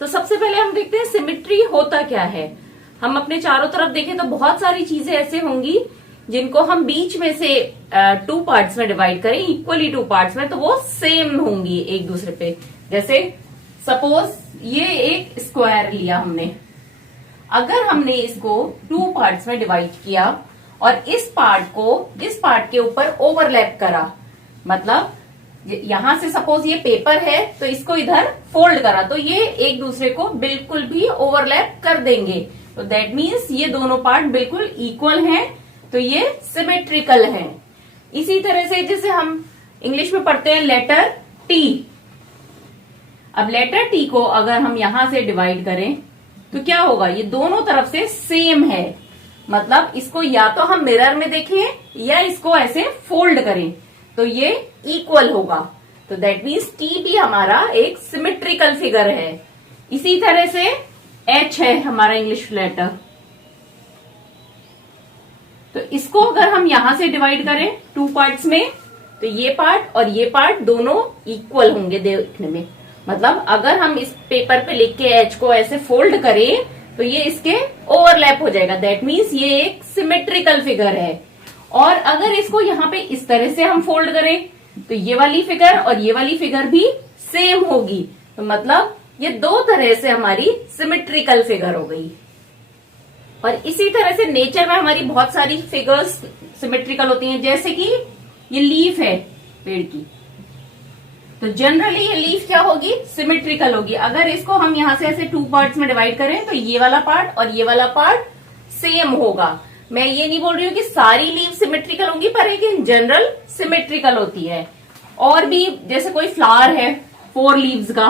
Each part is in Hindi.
तो सबसे पहले हम देखते हैं सिमेट्री होता क्या है। हम अपने चारों तरफ देखें तो बहुत सारी चीजें ऐसे होंगी जिनको हम बीच में से 2 पार्ट्स में डिवाइड करें, इक्वली 2 पार्ट्स में, तो वो सेम होंगी एक दूसरे पे। जैसे सपोज ये एक स्क्वायर लिया हमने, अगर हमने इसको 2 पार्ट्स में डिवाइड किया और इस पार्ट के ऊपर ओवरलैप करा, मतलब यहां से सपोज ये पेपर है तो इसको इधर फोल्ड करा, तो ये एक दूसरे को बिल्कुल भी ओवरलैप कर देंगे। तो दैट मीन्स ये दोनों पार्ट बिल्कुल इक्वल हैं, तो ये सिमेट्रिकल हैं। इसी तरह से जैसे हम इंग्लिश में पढ़ते हैं लेटर टी, अब लेटर टी को अगर हम यहां से डिवाइड करें तो क्या होगा, ये दोनों तरफ से सेम है, मतलब इसको या तो हम मिरर में देखें या इसको ऐसे फोल्ड करें तो ये इक्वल होगा। तो दैट मीन्स टी भी हमारा एक सिमेट्रिकल फिगर है। इसी तरह से एच है हमारा इंग्लिश लेटर, तो इसको अगर हम यहां से डिवाइड करें 2 पार्ट्स में तो ये पार्ट और ये पार्ट दोनों इक्वल होंगे देखने में। मतलब अगर हम इस पेपर पे लिख के एच को ऐसे फोल्ड करें तो ये इसके ओवरलैप हो जाएगा, दैट मीन्स ये एक सिमेट्रिकल फिगर है। और अगर इसको यहाँ पे इस तरह से हम फोल्ड करें तो ये वाली फिगर और ये वाली फिगर भी सेम होगी, तो मतलब ये 2 तरह से हमारी सिमेट्रिकल फिगर हो गई। और इसी तरह से नेचर में हमारी बहुत सारी फिगर्स सिमेट्रिकल होती हैं, जैसे कि ये लीफ है पेड़ की, तो जनरली ये लीफ क्या होगी, सिमेट्रिकल होगी। अगर इसको हम यहां से ऐसे 2 पार्ट्स में डिवाइड करें तो ये वाला पार्ट और ये वाला पार्ट सेम होगा। मैं ये नहीं बोल रही हूँ कि सारी लीफ सिमेट्रिकल होंगी, पर एक इन जनरल सिमेट्रिकल होती है। और भी जैसे कोई फ्लावर है 4 लीव्स का,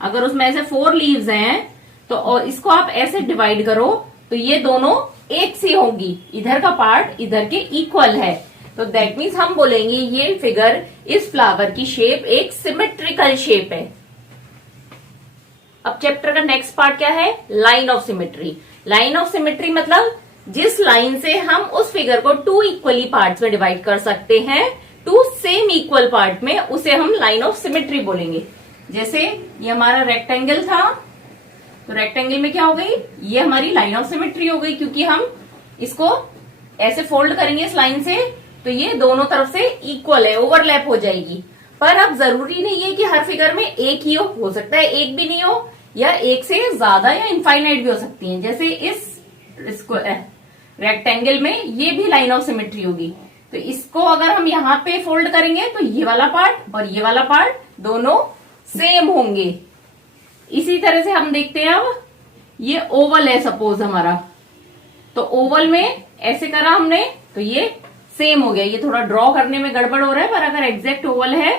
अगर उसमें ऐसे 4 लीव्स हैं तो और इसको आप ऐसे डिवाइड करो तो ये दोनों एक सी होंगी, इधर का पार्ट इधर के इक्वल है, तो दैट मीन्स हम बोलेंगे ये फिगर, इस फ्लावर की शेप एक सिमेट्रिकल शेप है। अब चैप्टर का नेक्स्ट पार्ट क्या है, line of symmetry. Line of symmetry मतलब जिस लाइन से हम उस फिगर को 2 इक्वली पार्ट्स में डिवाइड कर सकते हैं, 2 सेम इक्वल पार्ट में, उसे हम लाइन ऑफ सिमेट्री बोलेंगे। जैसे ये हमारा रेक्टेंगल था, तो रेक्टेंगल में क्या हो गई, ये हमारी लाइन ऑफ सिमेट्री हो गई, क्योंकि हम इसको ऐसे फोल्ड करेंगे इस लाइन से तो ये दोनों तरफ से इक्वल है, ओवरलैप हो जाएगी। पर अब जरूरी नहीं है कि हर फिगर में एक ही हो सकता है एक भी नहीं हो, या एक से ज्यादा या इनफाइनाइट भी हो सकती हैं। जैसे इसको रेक्टेंगल में ये भी लाइन ऑफ सिमेट्री होगी, तो इसको अगर हम यहाँ पे फोल्ड करेंगे तो ये वाला पार्ट और ये वाला पार्ट दोनों सेम होंगे। इसी तरह से हम देखते हैं, अब ये ओवल है सपोज हमारा, तो ओवल में ऐसे करा हमने तो ये सेम हो गया। ये थोड़ा ड्रॉ करने में गड़बड़ हो रहा है, पर अगर एग्जैक्ट ओवल है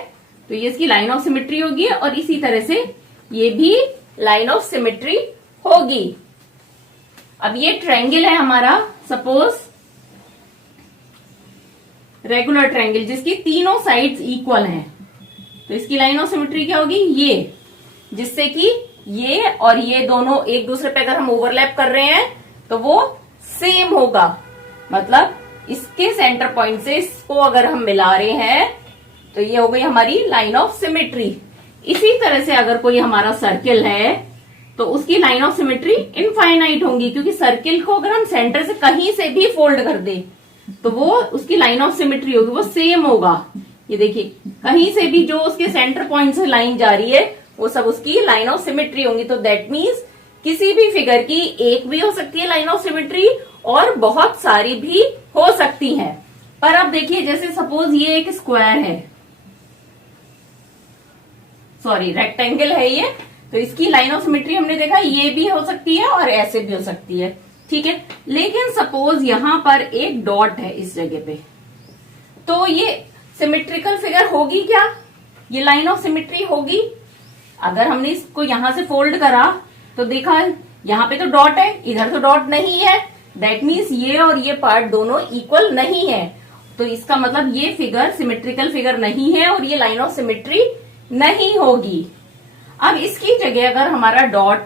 तो ये इसकी लाइन ऑफ सिमेट्री होगी, और इसी तरह से ये भी लाइन ऑफ सिमेट्री होगी। अब ये ट्रायंगल है हमारा सपोज, रेगुलर ट्रायंगल जिसकी तीनों साइड्स इक्वल हैं, तो इसकी लाइन ऑफ सिमेट्री क्या होगी, ये, जिससे कि ये और ये दोनों एक दूसरे पे अगर हम ओवरलैप कर रहे हैं तो वो सेम होगा। मतलब इसके सेंटर पॉइंट से इसको अगर हम मिला रहे हैं तो ये हो गई हमारी लाइन ऑफ सिमेट्री। इसी तरह से अगर कोई हमारा सर्किल है तो उसकी लाइन ऑफ सिमेट्री इनफाइनाइट होंगी, क्योंकि सर्किल को अगर हम सेंटर से कहीं से भी फोल्ड कर दे तो वो उसकी लाइन ऑफ सिमेट्री होगी, वो सेम होगा। ये देखिए कहीं से भी जो उसके सेंटर पॉइंट से लाइन जा रही है वो सब उसकी लाइन ऑफ सिमेट्री होंगी। तो दैट मीन्स किसी भी फिगर की एक भी हो सकती है लाइन ऑफ सिमेट्री और बहुत सारी भी हो सकती हैं। पर अब देखिए जैसे सपोज ये एक स्क्वायर है, सॉरी रेक्टेंगल है ये, तो इसकी लाइन ऑफ सिमेट्री हमने देखा ये भी हो सकती है और ऐसे भी हो सकती है, ठीक है। लेकिन सपोज यहां पर एक डॉट है इस जगह पे, तो ये सिमेट्रिकल फिगर होगी क्या, ये लाइन ऑफ सिमेट्री होगी। अगर हमने इसको यहां से फोल्ड करा तो देखा यहाँ पे तो डॉट है, इधर तो डॉट नहीं है, दैट मीन्स ये और ये पार्ट दोनों इक्वल नहीं है, तो इसका मतलब ये फिगर सिमेट्रिकल फिगर नहीं है और ये लाइन ऑफ सिमेट्री नहीं होगी। अब इसकी जगह अगर हमारा डॉट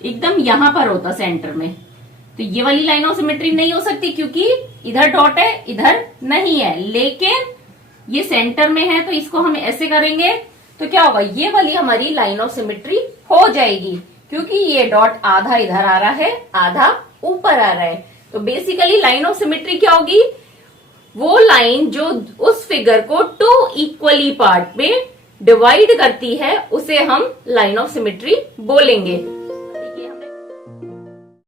एकदम यहां पर होता सेंटर में, तो ये वाली लाइन ऑफ सिमेट्री नहीं हो सकती क्योंकि इधर डॉट है इधर नहीं है। लेकिन ये सेंटर में है तो इसको हम ऐसे करेंगे तो क्या होगा, ये वाली हमारी लाइन ऑफ सिमेट्री हो जाएगी, क्योंकि ये डॉट आधा इधर आ रहा है, आधा ऊपर आ रहा है। तो बेसिकली लाइन ऑफ सिमेट्री क्या होगी, वो लाइन जो उस फिगर को 2 इक्वली पार्ट में डिवाइड करती है उसे हम लाइन ऑफ सिमेट्री बोलेंगे।